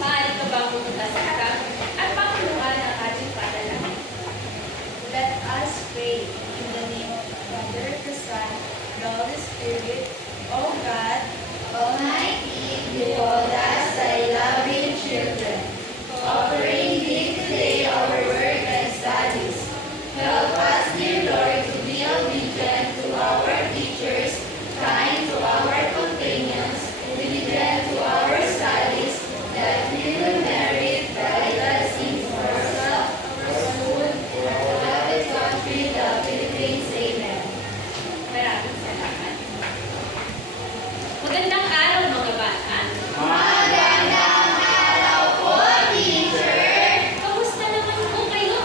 maaari ka bang pumunta sa harap at pakuluan ang ating panalangin? Let us pray in the name of the Father, the Son, and the Holy Spirit. O God, Almighty, behold us, thy loving children, offering thee today our work and studies. Help us, dear Lord, to be obedient to our teachers, kind to our companions, diligent to our studies, that we will merit thy blessings for ourselves, our soul, and our beloved country, the Philippines. Amen. Maraming salamat. Magandang araw mga bata. Magandang araw po, teacher! Kamusta naman po kayo?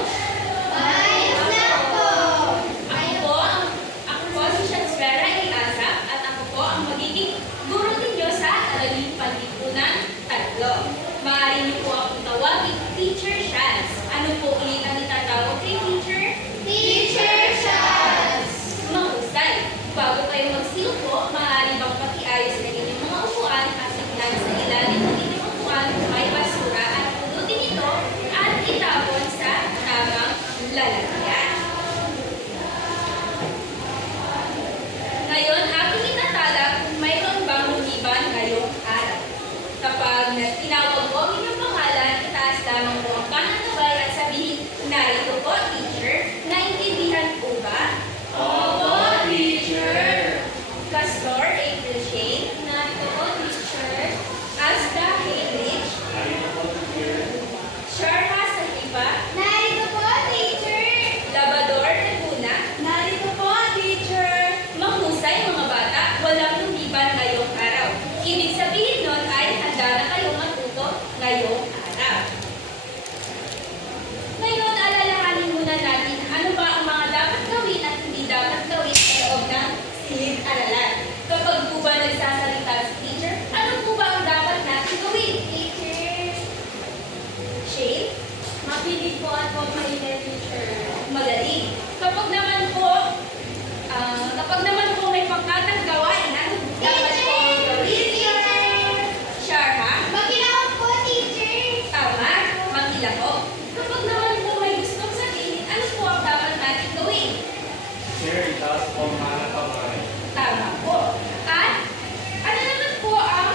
Ayos na po! Ako po si Shansfera A. Asap at ako po ang magiging guro ninyo sa Aralin Panlipunan 3. Maaari niyo po akong tawagin Teacher Shans. Ano po ulit ang itatawag kay Teacher? Teacher Shaz! Mahusay. Bago kayo magsiupo, maaari bang pakiayos na inyong mga upuan at siglan sa ilalim ng inyong upuan kung may basura at pulutin ito at itapon sa tamang lalagyan. Ngayon, aking itatala kung mayroon bang lumiban ngayong araw. Kapag tinawag ko ang inyong pangalan, itaas lamang po ang kanang kamay at sabihin, narito po, teacher. Naintindihan po ba? Opo, teacher! Castor April Shane, narito po, teacher. Asda Heinrich, Sharha Sahiba, Narito po, teacher! Labador Laguna. narito po, teacher. Mahusay mga bata, walang lumiban ngayong araw. Ibig sabihin nun ay handa na kayong matuto ngayong araw. Ngayon, alalahanin muna natin ano ba ang mga dapat gawin at hindi dapat gawin sa loob ng silid-aralan. Kapag po ba nagsasalita si teacher, ano po ba ang dapat natin gawin? Teacher! Shane? Makinig po at huwag mainit, teacher. Magaling. Kapag naman po may pangkatang gawain, ano dapat po ang gawin? Teacher! Sharha? Makinahon po, teacher! Tama, magilako. Kapag naman po may gustong sabihin, ano po ang dapat natin gawin? Sir, itaas po ang mga kamay. Tama po. At ano naman po ang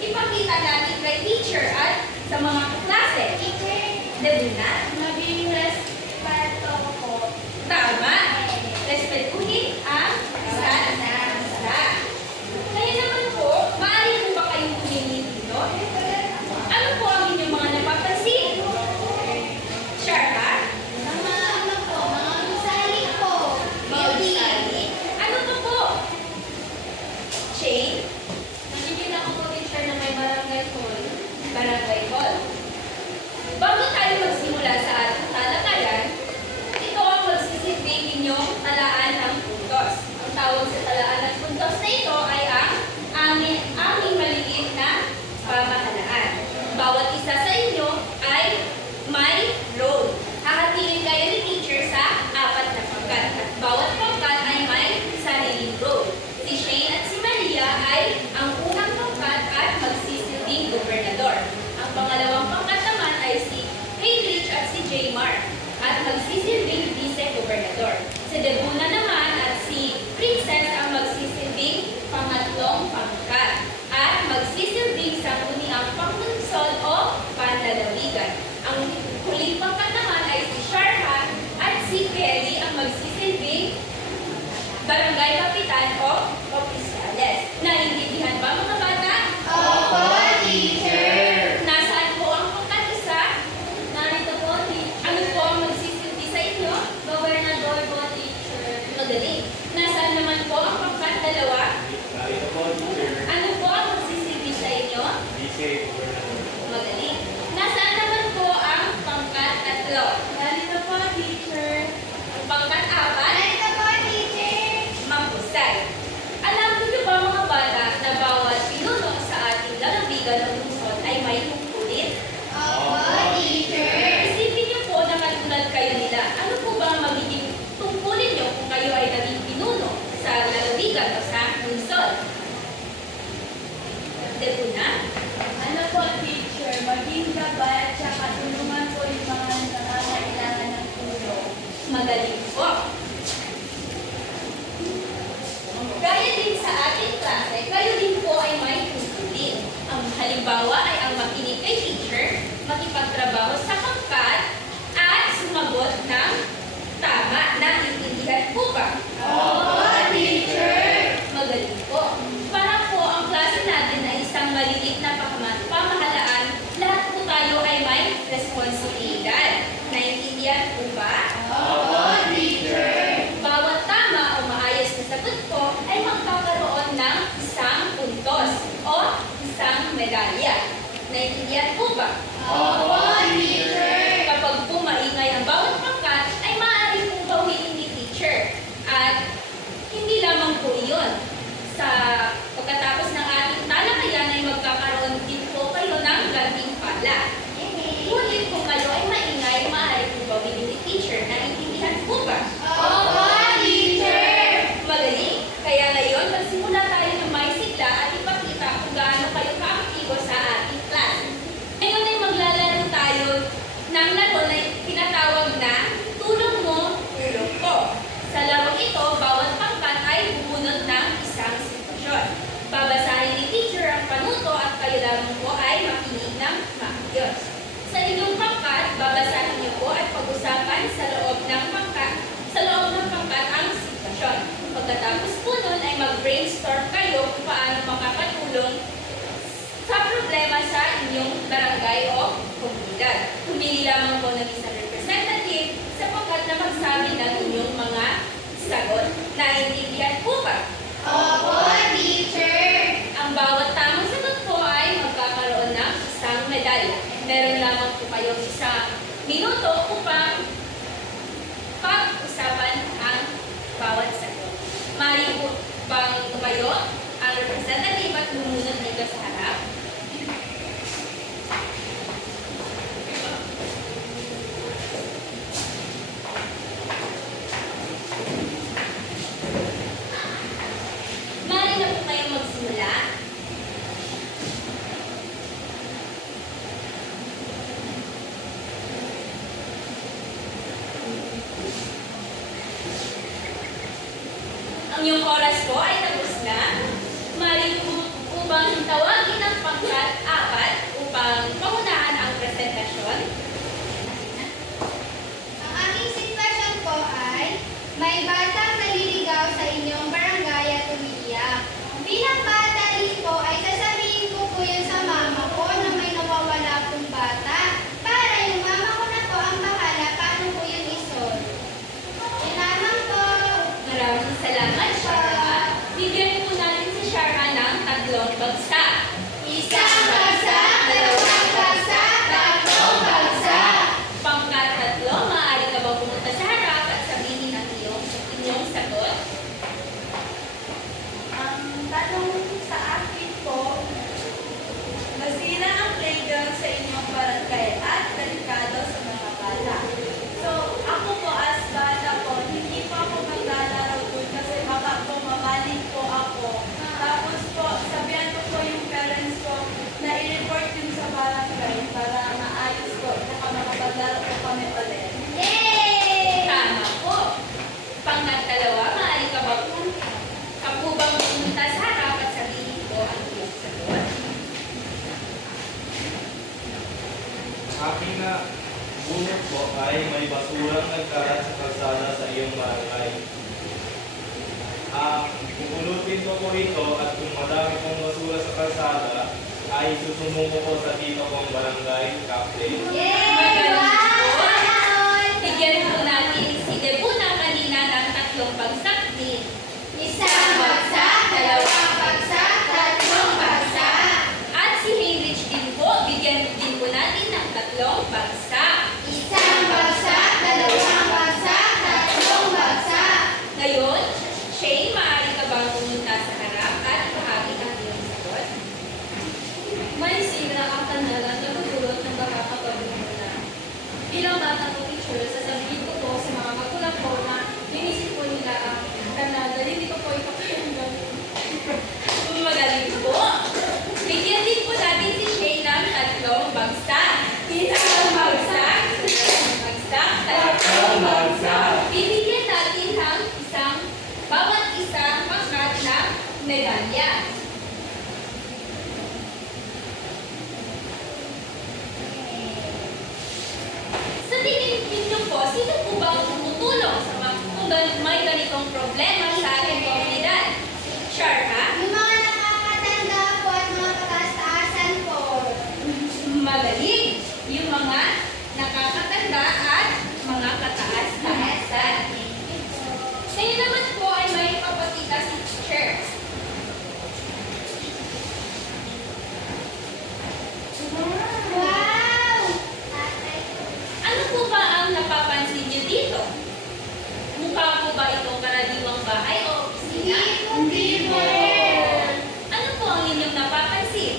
ipakita natin kay teacher at sa mga klase? Teacher! Debuna? Maging respeto po. Tama. Respetuhin ang isa't isa. Ngayon naman po, maaari po ba kayong tumingin dito? Ano po ang inyong mga napapansin? Sharha? Mga po, mga gusali po. Mausali? Ano pa po? Shane? Nakikita ko po, teacher, na may barangay hall. Barangay Hall. Bago tayo magsimula sa ating talakayan, ito ang magsisilbing inyong talaan ng puntos. Ang tawag sa talaan ng puntos na ito ay ang aming maliit na pamahalaan. Bawat isa sa inyo ay may role. Hahatiin kayo ni teacher sa 4 na pangkat. At bawat pangkat ay may sariling role. Si Shane at si Maria ay ang unang pangkat at magsisilbing gobernador. Ang pangalawang pangkat naman ay si Heinrich at si J. Mark at magsisilbing vice-gobernador. Si Debuna naman at si Princess ang magsisilbing pangatlong pangkat at magsisilbing sangguniang panglunsod o panlalawigan. Ang huling pangkat naman ay si Sharha at si Kelly ang magsisilbing barangay kapitan o opisyales. Naiintindihan ba mga bata? Opo, teacher! Nasaan po ang pangkat isa? Narito po, teacher. Ano po ang magsisilbi sa inyo? Gobernador po, ng tama. Naiintindihan po ba? Opo, teacher. Magaling po. Para po ang klase natin ay isang maliit na pamahalaan, lahat po tayo ay may responsibilidad. Naiintindihan po ba? Opo, teacher. Bawat tama o maayos na sagot po ay magkakaroon ng isang puntos o isang medalya. Naiintindihan po ba? Opo, teacher. Kapag po maingay ang bawat pangkat, ay maaari pong bawiin ni teacher. At hindi lamang po iyon. Sa pagkatapos ng ating talakayan ay magkakaroon din po kayo ng gantimpala. Ngunit kung kayo ay maingay, maaari pong bawiin ni teacher. Naiintindihan po ba? Opo, teacher. Magaling. Kaya ngayon, magsimula tayo ng may sigla at ipakita kung gaano kayo kaaktibo sa ating class. Ngayon ay maglalaro tayo ng laro na tinatawag na tulong mo, tulong ko. Sa laro ito, bawat pangkat ay bubunot ng isang sitwasyon. Babasahin ni teacher ang panuto at kayo lamang po ay makinig ng maayos. Sa inyong pangkat, babasahin niyo po at pag-usapan sa loob ng pangkat ang sitwasyon. Pagkatapos po nun ay mag-brainstorm kayo kung paano makakatulong sa problema sa inyong barangay o komunidad. Pumili lamang po ng isang representative sapagkat na magsabi ng inyong mga sagot. Naiintindihan po ba? Opo, teacher. Ang bawat tamang sagot po ay magkakaroon ng isang medalya. Meron lamang po kayong isang minuto upang pag-usapan ang bawat sagot. Mari po bang tumayo ang representative at lumunod dito sa harap? Mari na po kayong magsimula. Ang iyong oras po ay tapos na. Mari po bang tawagin ang pangkat 4 upang paunahan ang presentasyon? Ang aming sitwasyon po ay may batang naliligaw sa inyong barangay at umiiyak. Bilang bata din po ay sasabihin ko po yun sa mama ko na may nawawala pong bata para yung mama ko na po ang bahala paano po yun isolve. Yun lamang po. Maraming salamat, Shara. Bigyan po natin si Shara ng 3 bagsak. Isang bagsak, dalawang bagsak, tatlong bagsak. Pangkat 3, maaari ka ba pumunta sa harap at sabihin ang inyong sagot? Ang tanong sa akin po, nasira ang playground sa inyong barangay at delikado sa mga bata. So, ako po as bata po, hindi po ako maglalaro doon kasi baka po mamaling po ako. Tapos po, sabihan ko po yung parents ko na i-report yun sa barangay para maayos po, baka makapaglaro po kami ulit. Yay! Tama po. Pangkat 2, maaari ka ba bang pumunta sa harap at sabihin ko ang iyong sagot? Aking na bunot po ay may basurang nagkalat sa kalsada sa iyong barangay. Pupulutin ko po ito at kung madami pong basura sa kalsada, ay susumbong ko po sa dito kong barangay captain. Yay! Magaling po. Wow! Bigyan po natin si Debuna kanina ng 3 bagsak din. Isang bagsak, dalawang bagsak, tatlong bagsak. At si Heinrich din po, bigyan din po natin ng 3 bagsak. Isang bagsak, dalawang bagsak, tatlong bagsak. Ngayon, Shane, maaari ka bang pumunta sa harap at bahagi ang iyong sagot? May sira ang kanal at nagdudulot ng baha kapag lumuna. Bilang batang teacher, sasabihin ko po sa mga magulang ko na inisip po nila ang kanal dahil hindi ko po ipapayanggan. Magaling po. Bigyan din po natin si Shane ng 3 bagsak. Isang bagsak, tumulong sa kung may ganitong problema sa ating komunidad? Sharha? Yung mga nakakatanda po at mga kataas-taasan po. Magaling. Yung mga nakakatanda at mga kataas-taasan. Ngayon naman po ay may papakita si teacher. Wow! Tatay ko. Ano po ba ang napapansin niyo dito? Mukha po ba itong karaniwang bahay o opisina? Hindi po. Ano po ang inyong napapansin?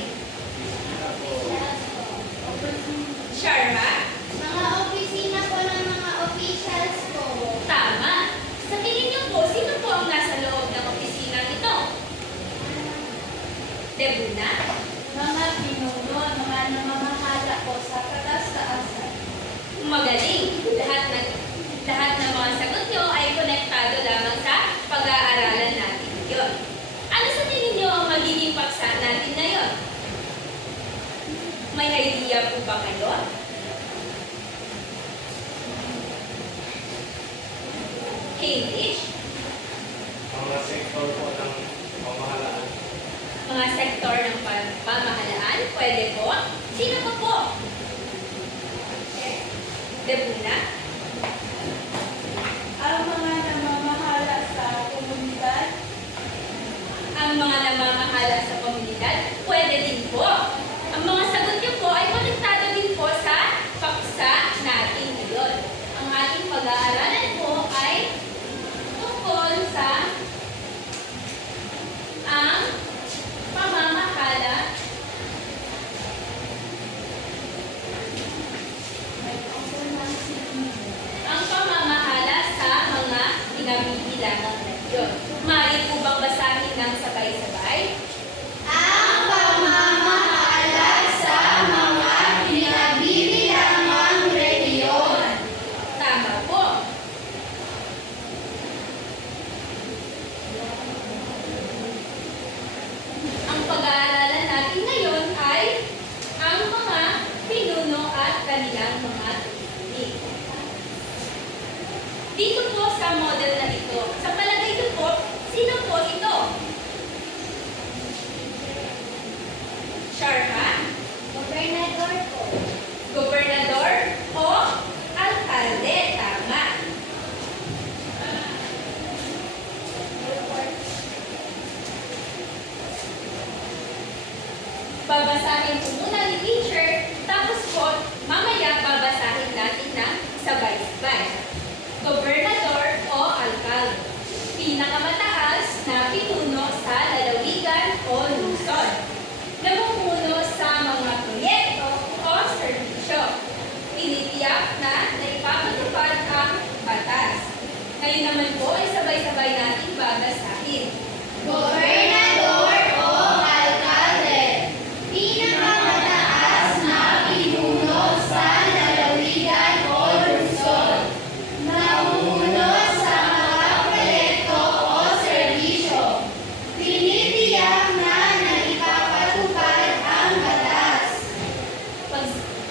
Sharma? Mga opisina po ng mga officials po. Tama. Sa tingin niyo po, sino po ang nasa loob ng opisina nito? Debuna? Mga pinuno, mga namamahala po sa kataas-taasan. Magaling. Lahat ng mga sagot niyo ay konektado lamang sa pag-aaralan natin ngayon. Ano sa tingin niyo ang magiging paksa natin ngayon? May idea po ba kayo? English? Mga sektor po ng pamahalaan. Mga sektor ng pamahalaan? Pwede po. Sino pa po? Debuna? Ang mga namamahala sa komunidad. Ang mga namamahala sa komunidad? Pwede din po. Ang mga sagot niyo po ay konektado din po sa paksa natin ngayon. Ang ating pag-aaralan po ay tungkol sa ang pamamahala sa mga pinabibilangang region. Maaari po bang basahin ng sabay-sabay? Ang pamamahala sa mga pinabibilangang rehiyon. Tama po. Ang pag-aaralan natin ngayon ay ang mga pinuno at kanilang mga tutunin. Dito po sa model na ito, sa palagay ko po, sino po ito? Sharma? Gobernador po. Gobernador o alkalde? Tama. Babasahin po muna ni teacher, tapos po, mamaya babasahin natin ng sabay-sabay. Gobernador o alkalde. Pinakamataas na pinuno sa lalawigan o lungsod. Namumuno sa mga proyekto o serbisyo. Tinitiyak na naipapatupad ang batas. Ngayon naman po ay sabay-sabay natin babasahin. Gobernador o alkalde. Pinakamataas na pinuno sa lalawigan o lungsod. Namumuno sa mga proyekto o serbisyo. Tinitiyak na naipapatupad ang batas.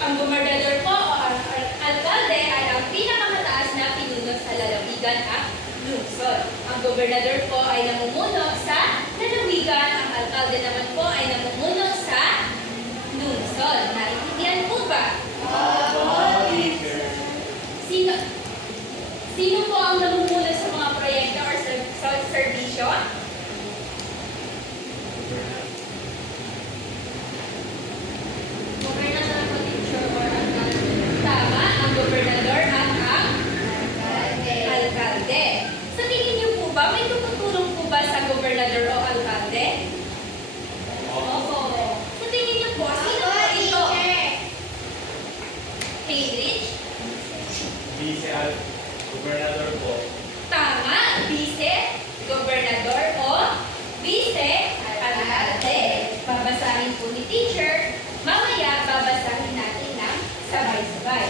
Ang gobernador po o ang alkalde ay ang pinakamataas na pinuno sa lalawigan at lungsod. Ang gobernador po ay namumuno sa lalawigan, ang alkalde naman po ay namumuno sa lungsod. Naintindihan po ba? Sino po ang namumuno sa mga proyekto or serbisyo? Gobernador po, teacher, or alkalde. Tama, ang gobernador at ang Alkalde. alkalde. Sa tingin niyo po ba, may tumutulong po ba sa gobernador o alkalde? Opo. Sa tingin niyo po, sino po Ako, ito? teacher. Cambridge? Gobernador po. Tama, vice, gobernador o vice alkalde. Babasahin po ni teacher, mamaya babasahin natin ng sabay-sabay.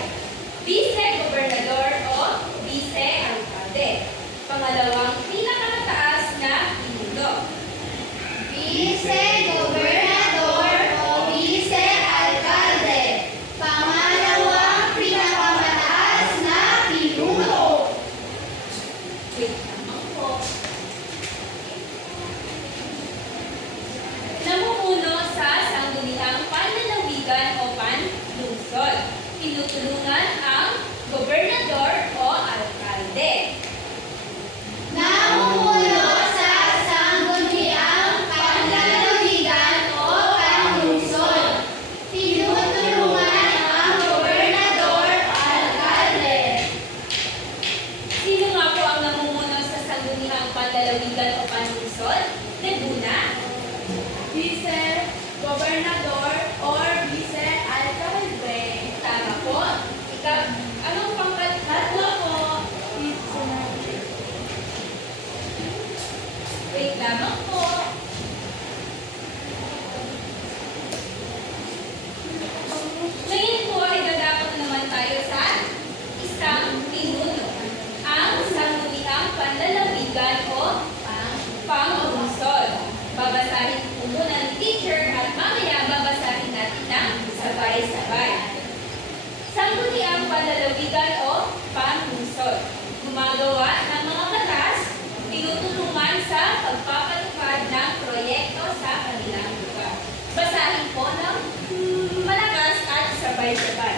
Vice gobernador o vice alkalde. Pangalawang pinakamataas na pinuno. Vice-gobernador o vice-alkalde. Pangalawang pinakamataas na pinuno. sabay-sabay. Sangguniang panlalawigan o panlungsod. Gumagawa ng mga batas, tinutulungan sa pagpapatupad ng proyekto sa kanilang lugar. Basahin po ng malakas at sabay-sabay.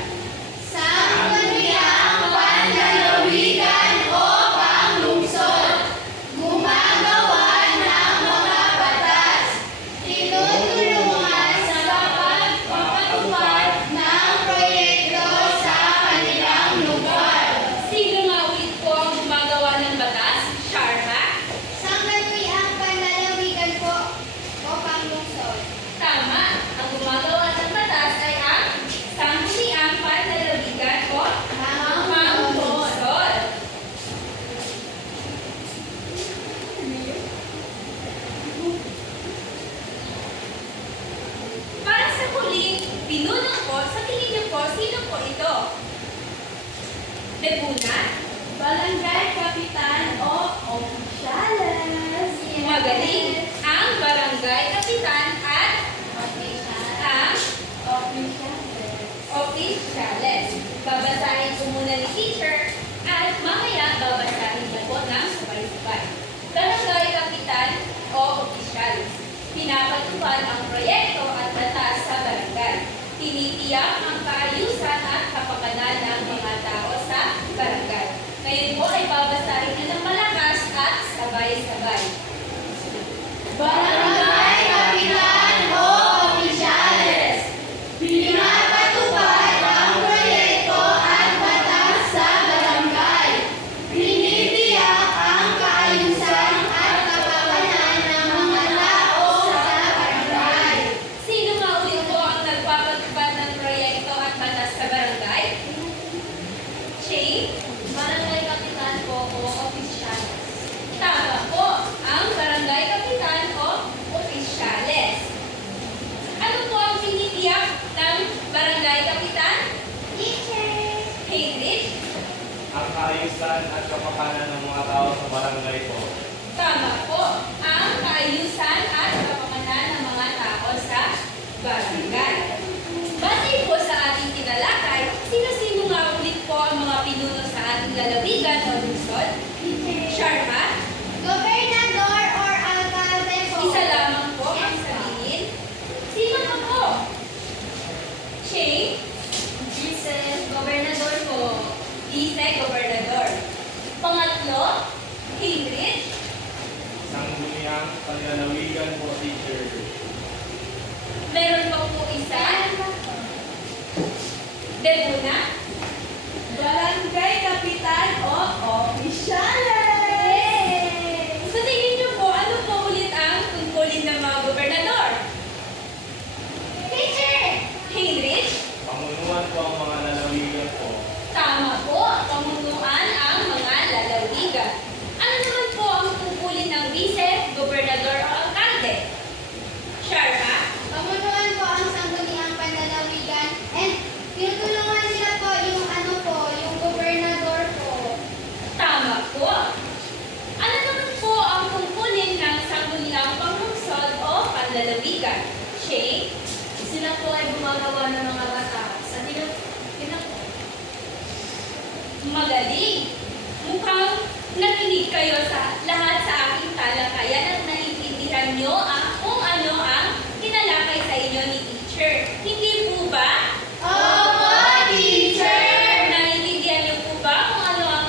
Sangguniang panlalawigan o panglungsod, gumagawa ng mga batas, tinutulungan sa pagpapatupad ng proyekto sa kanilang lugar. Sino nga ulit po ang gumagawa ng batas? Sharma? Sangguniang panlalawigan po o panglungsod. Tama. Ang gumagawa ng batas ay ang sangguniang panlalawigan o panglungsod. Para sa huling pinuno po, sa tingin niyo po, sino po ito? Debuna? Barangay Kapitan o Opisyales. Magaling. Ang barangay kapitan at ang opisyales. Babasahin ko muna ni teacher at mamaya babasahin na po ng sabay-sabay. Barangay kapitan o opisyales. Pinapatupad ang proyekto at batas sa barangay. Tinitiyak ang kaayusan at kapakanan ng mga tao sa barangay. Ngayon po ay babasahin na ng malakas at sabay-sabay. Barangay Kapitan o Opisyales, pinapatupad ang proyekto at batas sa barangay. Tinitiyak ang kaayusan at kapakanan ng mga tao sa barangay. Sino nga ulit po ang nagpapatupad ng proyekto at batas sa barangay? Shane? Barangay Kapitan po o opisyales. Tama po, ang barangay kapitan o opisyales. Ano po ang tinitiyak ng barangay kapitan? Heinrich? Ang kaayusan at kapakanan ng mga tao sa barangay po. Tama po, ang kaayusan at kapakanan ng mga tao sa barangay. Base po sa ating tinalakay, sino-sino nga ulit po ang mga pinuno sa ating lalawigan o lungsod? Sharma? Gobernador or alcalde po. Isa lamang po ang sabihin. Sino pa po? Shane? Gobernador po. Vice-Gobernador. Pangatlo? Heinrich? Sangguniang panlalawigan po, teacher. Meron pa po isa? Debuna? Barangay Kapitan o Opisyales. Sa tingin niyo po, ano po ulit ang tungkulin ng mga gobernador? Heinrich? Pamunuan po ang mga lalawigan po. Tama po, pamunuan ang mga lalawigan. Ano naman po ang tungkulin ng vice-gobernador o alkalde? Sharma? Pamunuan po ang sangguniang panlalawigan and tinutulungan nila po yung yung gobernador po. Tama po. Ano naman po ang tungkulin ng sangguniang panglungsod o panlalawigan? Shane? Sila po ay gumagawa ng mga batas. Sa Magaling! Mukhang nakinig kayo sa lahat sa aking talakayan at naiintindihan nyo kung ano ang tinalakay sa inyo ni teacher. Hindi po ba? Opo, teacher! Naiintindihan nyo po ba kung ano ang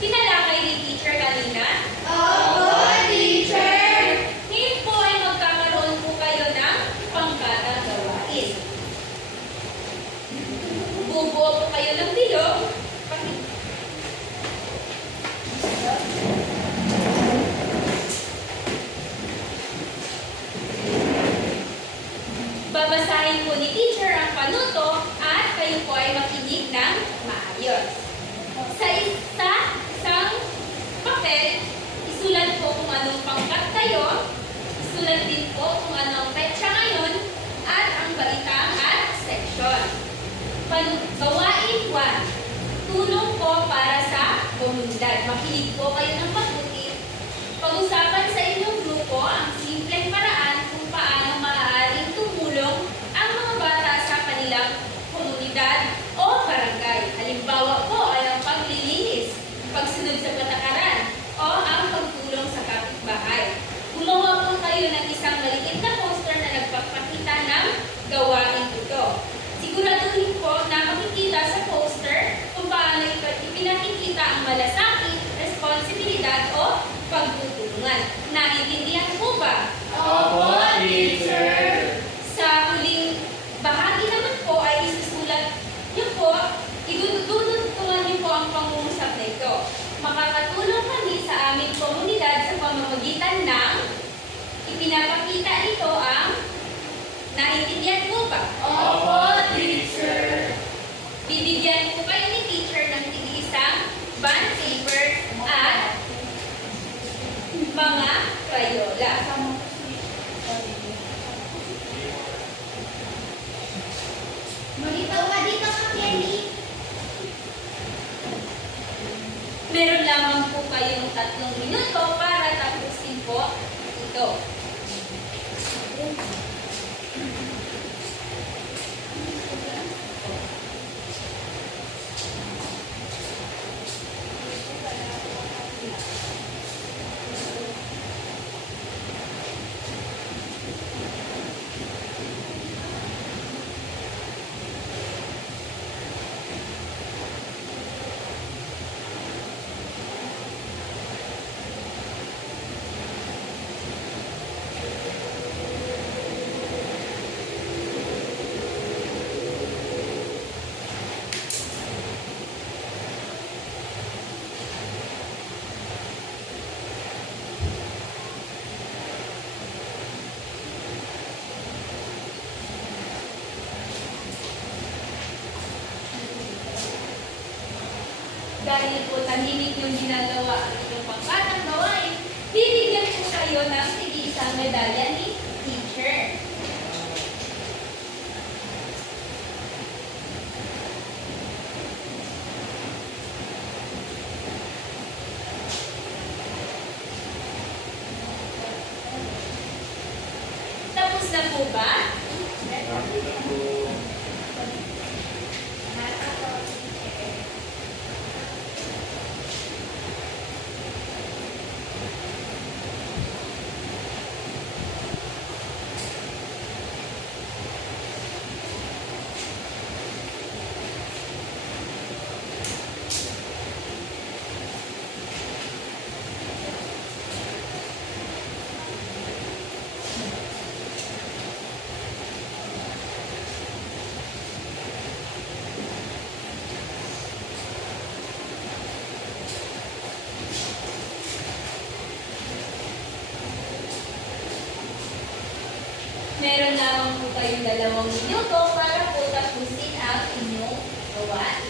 tinalakay ni teacher kanina? Opo, teacher! Ngayon po ay magkakaroon po kayo ng pangkatang gawain. Bubuo po kayo ng bilog. Babasahin po ni teacher ang panuto at kayo po ay makinig ng maayos. Sa isang papel, isulat po kung anong pangkat kayo, isulat din po kung anong petsa ngayon, at ang baitang at seksyon. Gawain 1. Tulong po para sa komunidad. Makinig po kayo ng mabuti. Pag-usapan sa inyong grupo ang simpleng paraan kung paano maaaring tumulong ang mga bata sa kanilang komunidad. malasakit, responsibilidad o pagtutulungan. Naiintindihan po ba? Opo, teacher. Sa huling bahagi naman po ay isusulat niyo po, idududuntungan niyo po ang pangungusap na ito. Makakatulong kami sa aming komunidad sa pamamagitan ng ipinapakita nito ang naiintindihan po ba? Opo, teacher. Bibigyan po kayo ni teacher ng tig-isang bond paper at mga crayola. Malitaw ka dito, Kelly. Meron lamang po kayong 3 minuto para tapusin po ito. Dahil po tahimik yung ginagawa ang inyong pangkatang gawain, bibigyan po kayo ng tig-isang medalya ni teacher. Tapos na po ba? Meron lamang po kayong 2 minuto para po tapusin ang inyong gawain.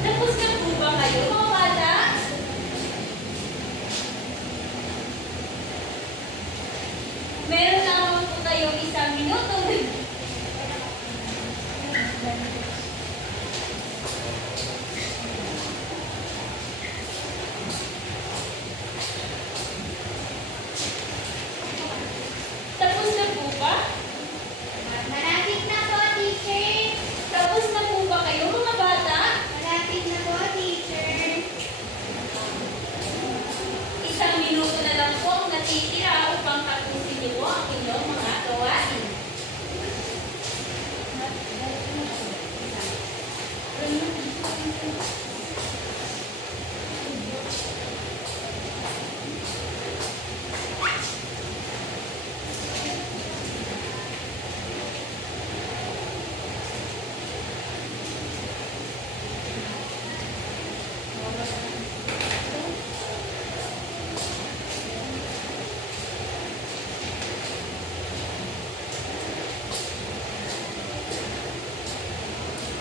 Tapos na po ba kayo, mga bata? Meron lamang po kayong 1 minuto. Tapos na po ba? Malapit na po, teacher. Tapos na po ba kayo, mga bata? Malapit na po, teacher. 1 minuto na lang po ang natitira upang tapusin niyo po ang inyong mga gawain.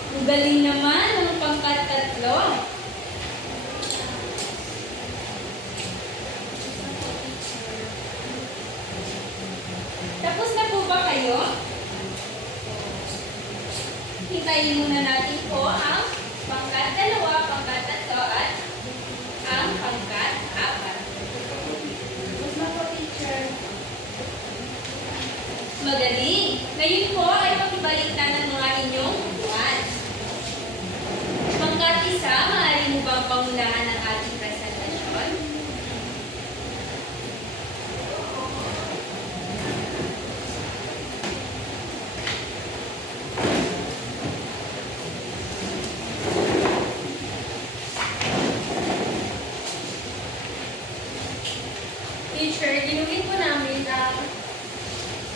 Ang galing naman ng pangkat-3. Tapos na po ba kayo? Babasahin muna natin po ang pangkat 2, pangkat 3, at ang pangkat 4. Gusto ko, teacher. Magaling! Ngayon po ay pakibalik na ng mga inyong buwan. Pangkat 1, maaari mo bang pangunahan ang ating presentasyon? Teacher, ginuhin po namin ang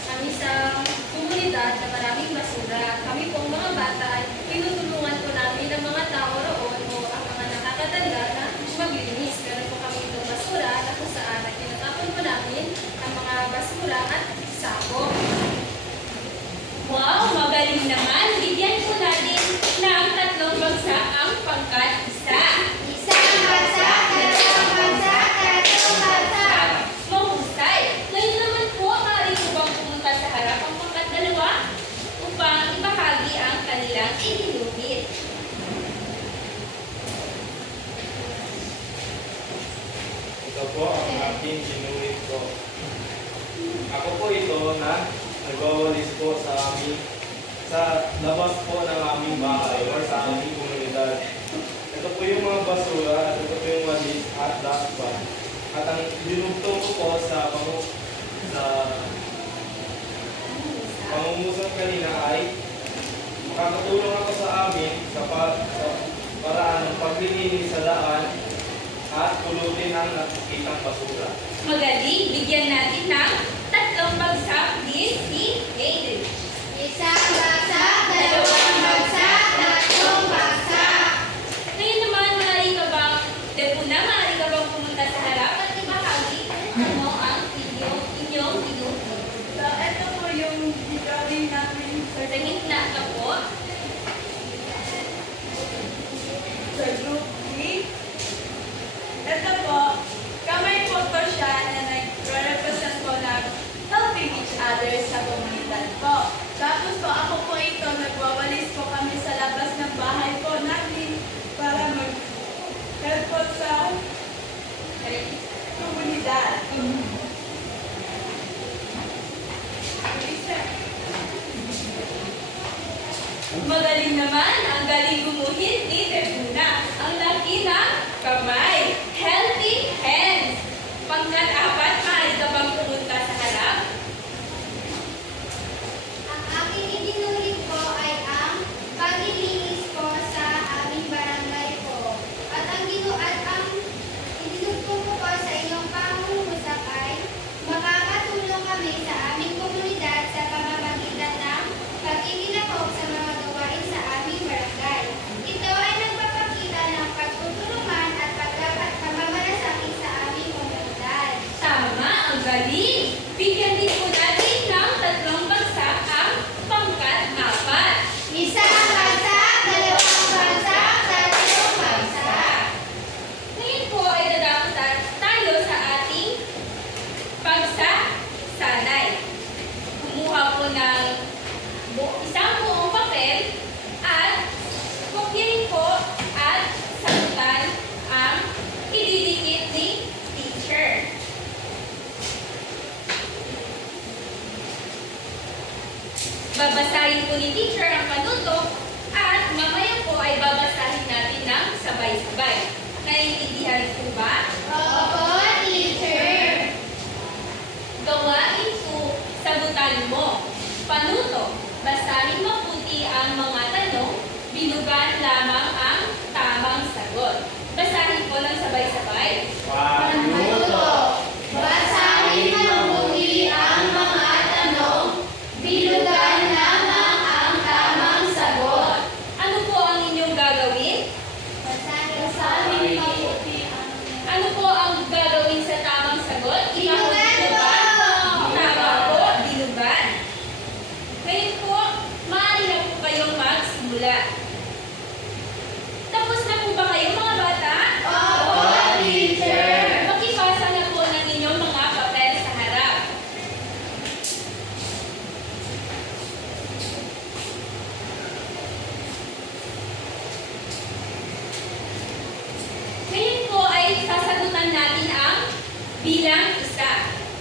kami sa komunidad na maraming basura. Kami pong mga bata ay tinutulungan po namin ang mga tao roon o ang mga nakakatanda na maglinis. Meron po kami itong basura na kung saan ay tinatapon po namin ang mga basura at sako. Wow! Magaling naman! Bigyan po natin ng 3 bagsak ang pangkat 1. Isang bagsak, dalawang bagsak, tatlong bagsak. Mahusay! Ngayon naman po, maaari po bang pumunta sa harap ang pangkat 2 upang ibahagi ang kanilang iginuhit. Ito po ang aking ginuhit ko. Ako po ito na nagwawalis po sa labas po ng aming bahay or sa aming komunidad. Ito po yung mga basura at ito po yung walis at dustpan. At ang dinugtong ko po sa pangungusap kanina ay makakatulong ako sa amin sa paraan ng paglilinis sa daan at pulutin ang nakikitang basura. Magaling! Bigyan natin ng 3 bagsak din si Hayden. Isang bagsak, dalawang bagsak, tatlong bagsak. Ngayon naman, maaari ka bang, Depuna, maaari ka bang pumunta sa harap at ibahagi ano ang inyong ginuhit. So, ito po yung gagawin namin Sa gitna ka po. sa group B. Ito po, kamay po to siya na nag-represent po ng helping each other sa komunidad po. Tapos po, ako po ito, nagwawalis po kami sa labas ng bahay po namin para mag-help po sa komunidad. Magaling naman, ang galing gumuhit ni Depuna. Ang laki ng kamay. Healthy hands. Pangkat 4, maaari ka bang pumunta sa harap? Ang aking iginuhit po ay ang paglilinis po sa aming barangay po. At ang iginugtong ko po sa inyong pangungusap ay makakatulong kami sa aming komunidad sa pamamagitan ng pagkikilahok sa mga gawain sa aming barangay. Ito ay nagpapakita ng pagtutulungan at pagkakamalasakit sa aming komunidad. Tama, ang galing. Bigyan din po natin ng 3 bagsak ang pangkat 4. Isang bagsak, dalawang bagsak, tatlong bagsak. Ngayon po ay dadapat tayo sa ating pagsasanay. Kumuha po ng isang buong papel at kopyahin po at sagutan ang ididikit ni teacher. Babasahin po ni teacher ang panutok at mamaya po ay babasahin natin ng sabay-sabay. Naiintindihan po ba? Opo, teacher. Gawain po, sagutan mo. Panuto, basahin mabuti ang mga tanong, binugan lamang ang tamang sagot. Basahin po ng sabay-sabay. Panuto. Basahin mabuti ang mga tanong. Bilugan lamang ang tamang sagot. Ano po ang inyong gagawin? Basahin mabuti ang Ano po ang gagawin sa tamang sagot? Bilugan po. Tama po, binugan. Ngayon po,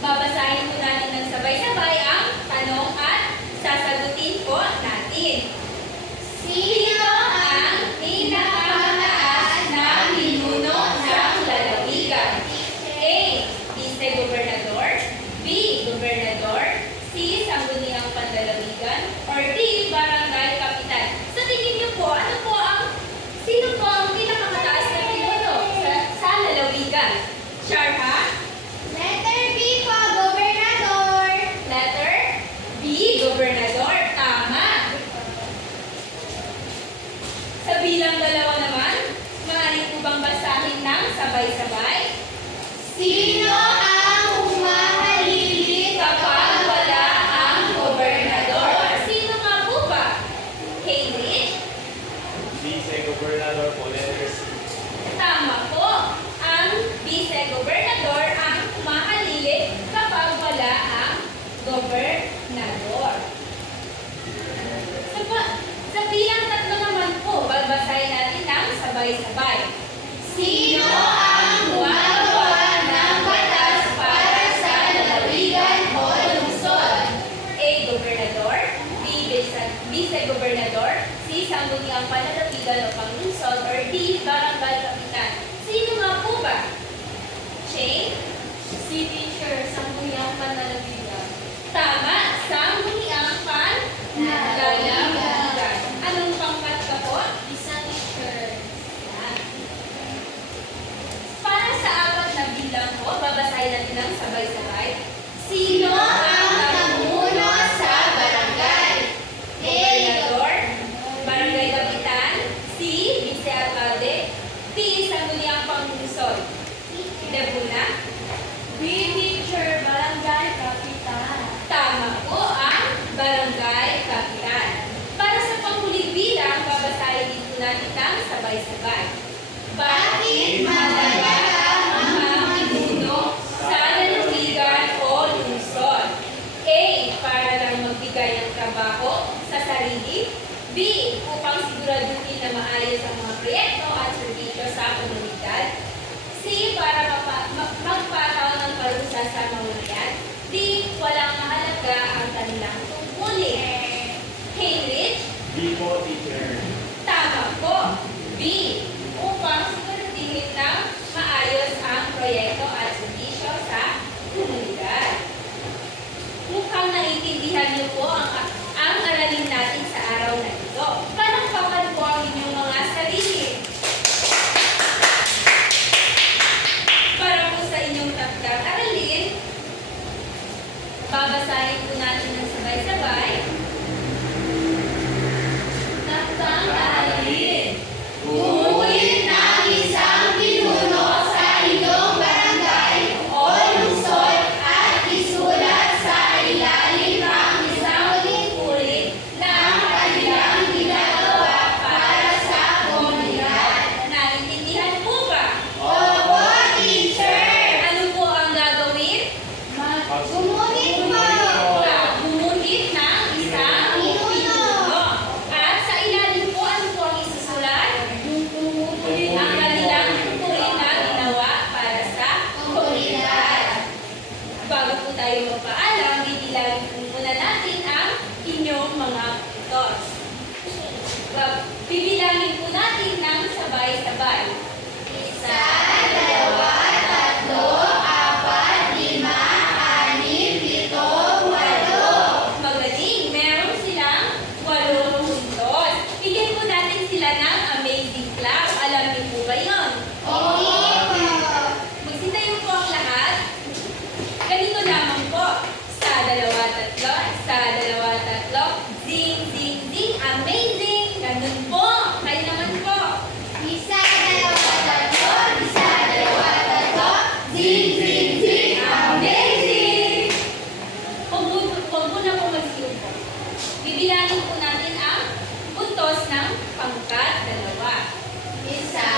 Babasahin po natin ng sabay-sabay ang tanong at sasagutin po natin. Sino ang pinakamataas na ninuno ng lalawigan? A. Vice-Gobernador, B. Gobernador, C. Sangguniang Panlalawigan, or D. Barangay Kapitan. Sa tingin niyo po, sino po ang pinakamataas na ninuno sa lalawigan? Sharha? Letter B po, gobernador. Letter B. Gobernador. Tama. Sa bilang dalawa naman, maaari po bang basahin ng sabay-sabay? Sino ang humahalili Kapag wala ang gobernador. Sino nga po ba? Heinrich? Vice-Gobernador po, letter C. Tama po. Ang vice-gobernador ang humahalili kapag wala ang gobernador. Sa bilang tatlo naman po, babasahin natin ng sabay-sabay. Sino ang gumagawa ng batas para sa lalawigan o lungsod? A. Gobernador, B. Vice-gobernador, C. Sangguniang Panlalawigan o Panglungsod, or D. Barangay Kapitan. Sino nga po ba? Shane? Si teacher, Sangguniang Panlalawigan. Tama. Sangguniang Panlalawigan. Anong pangkat ka po? Isa teacher. Yan. Para sa apat na bilang po, babasahin natin ng sabay-sabay. Sino ang namuno sa barangay? A. Gobernador, Barangay Kapitan, C. Vice-Alcalde, D. Sangguniang Panglungsod. Debuna? B teacher, Barangay Kapitan. Tama po ang Barangay Kapitan. Para sa panghuling bilang, babasahin din po natin ng sabay-sabay. Bakit mahalaga ang mga ninuno sa lalawigan o lungsod? A. Para lang magbigay ng trabaho sa sarili. B. Upang siguraduhin na maayos ang mga proyekto at serbisyo sa komunidad. C. Para magpataw ng parusa sa mamamayan. D. Walang mahalaga ang kanilang tungkulin. Heinrich? B po, teacher. Tama po. B. Upang siguraduhin na maayos ang proyekto at serbisyo sa komunidad. Mukhang naiintindihan niyo po ang aralin natin sa araw na ito. Palakpakan po ang inyong mga sarili. Para po sa inyong tatlong aralin, babasahin po natin ng sabay-sabay. Tatlong aralin. Gumuhit ng isang pinuno sa inyong barangay o lungsod at isulat sa ilalim ng isang ulit-ulit ng kanilang ginagawa para sa komunidad. Naiintindihan po ba? Opo, teacher! Ano po ang gagawin? Gumuhit po! Gumuhit ng isang pinuno. At sa ilalim po, ano po ang isusulat? Ang kanilang tungkulin na ginawa para sa komunidad. Bago po tayo magpaalam, bibilangin po muna natin ang inyong mga puntos. Bibilangin po natin ng sabay-sabay. Isa, dalawa, tatlo, apat, lima, anim, pito, walo. Magaling, meron silang 8 puntos. Bigyan po natin sila ng amazing clap. Alam niyo po ba yun? Hindi po. Magsitayo po ang lahat. Ganito lamang po. Sa dalawa, tatlo. Zing, zing, zing. Amazing. Ganun po. Kayo naman po. Isa, dalawa, tatlo, isa, dalawa, tatlo. Zing, zing, zing, amazing! Huwag mo na po mag-siyo po. Bibilangin po natin ang puntos ng pangkat 2. Isa,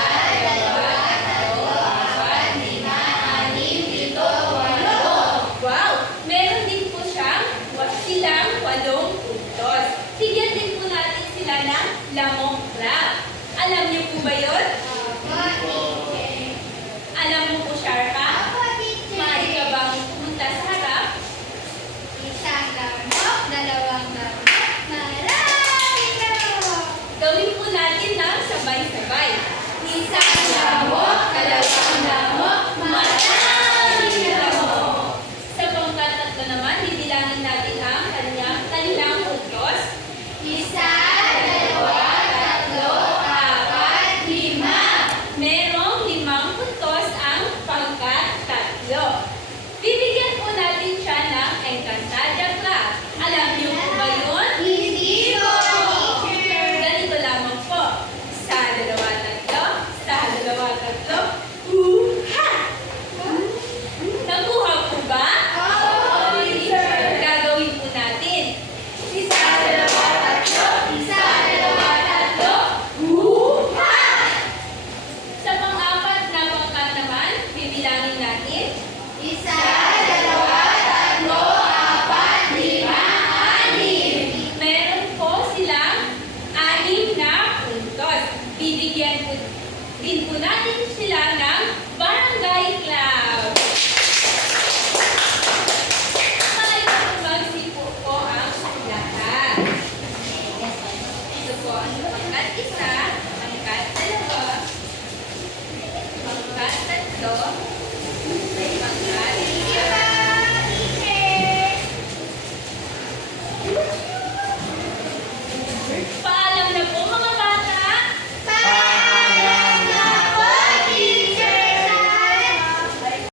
dalawa, tatlo, apat, lima, anim, pito, walo. Wow! Meron din po silang 8 puntos. Bigyan din po natin sila ng lamong crab. Alam niyo po ba yun?